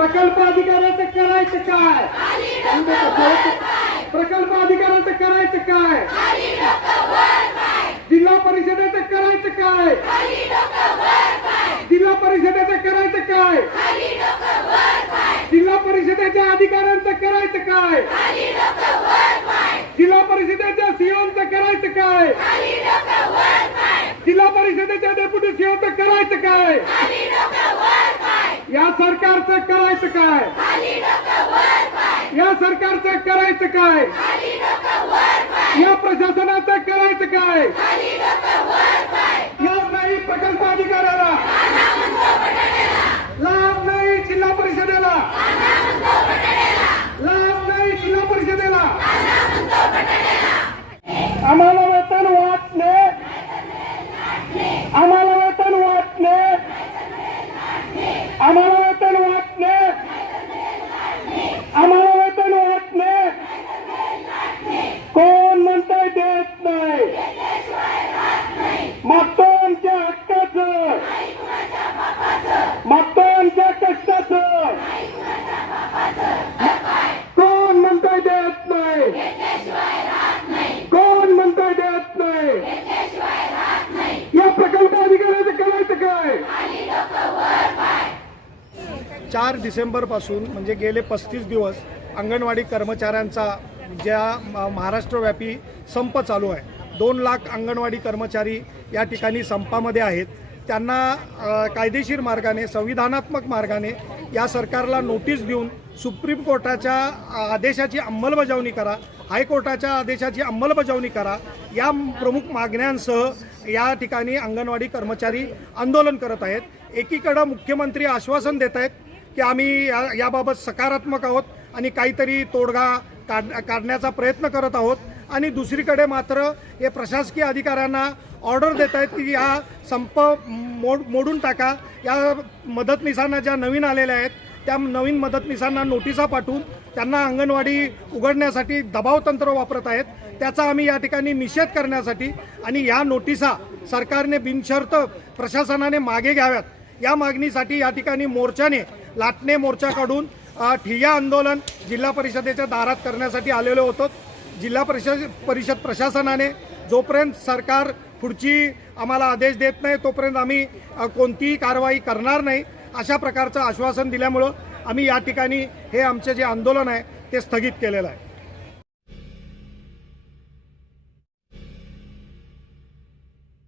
प्रकल्प अधिकाऱ्याचं करायचं काय? प्रकल्प अधिकाऱ्याचं करायचं काय? जिल्हा परिषदेचं करायचं काय? जिल्हा परिषदेचं करायचं काय? जिल्हा परिषदेच्या अधिकाऱ्यांचं करायचं काय? जिल्हा परिषदेच्या सीओचं करायचं काय? जिल्हा परिषदेच्या डेप्युटी सीओचं करायचं काय? या सरकारचं करायचं काय? या सरकारचं करायचं काय? या प्रशासनाचं करायचं काय लाभ नाही प्रकल्प अधिकाऱ्याला लाभ नाही जिल्हा परिषदेला लाभ नाही जिल्हा परिषदेला आम्हाला वेतन वाटणे आम्हाला वेतन वाटणे आम्हाला वेतन वाटणे आम्हाला वेतन वाटणे कोण म्हणताय देत नाही. मागतो आमच्या हक्काचं. मागतो कोण म्हणताय देत नाही? कोण म्हणताय देत नाही? या प्रकल्प अधिकाऱ्याचं करायचं काय? चार डिसेंबरपासून म्हणजे गेले पस्तीस दिवस अंगणवाडी कर्मचाऱ्यांचा ज्या महाराष्ट्रव्यापी संप चालू आहे. दोन लाख अंगणवाडी कर्मचारी या ठिकाणी संपामध्ये आहेत. त्यांना कायदेशीर मार्गाने संविधानात्मक मार्गाने या सरकारला नोटीस देऊन सुप्रीम कोर्टाच्या आदेशाची अंमलबजावणी करा हायकोर्टाच्या आदेशाची अंमलबजावणी करा या प्रमुख मागण्यांसह या ठिकाणी अंगणवाडी कर्मचारी आंदोलन करत आहेत. एकीकडं मुख्यमंत्री आश्वासन देत आहेत की आम्ही या याबाबत सकारात्मक आहोत आणि काहीतरी तोडगा काढ काढण्याचा प्रयत्न करत आहोत. आणि दुसरीकडे मात्र हे प्रशासकीय अधिकाऱ्यांना ऑर्डर देत आहेत की हा संप मोड मोडून टाका. या मदतनीसांना ज्या नवीन आलेल्या आहेत त्या नवीन मदतनीसांना नोटिसा पाठवून त्यांना अंगणवाडी उघडण्यासाठी दबाव तंत्र वापरत आहेत. त्याचा आम्ही या ठिकाणी निषेध करण्यासाठी आणि या नोटिसा सरकारने बिनशर्त प्रशासनाने मागे घ्याव्यात. या मागणीसाठी या ठिकाणी मोर्चाने लाटणे मोर्चा काढून ठिय्या आंदोलन जिल्हा परिषदेच्या दारात करण्यासाठी आलेलो होतो. जिल्हा परिषद परिषद प्रशासनाने जोपर्यंत सरकार पुढची आम्हाला आदेश देत नाही तोपर्यंत आम्ही कोणतीही कारवाई करणार नाही अशा प्रकारचं आश्वासन दिल्यामुळं आम्ही या ठिकाणी हे आमचे जे आंदोलन आहे ते स्थगित केलेलं आहे.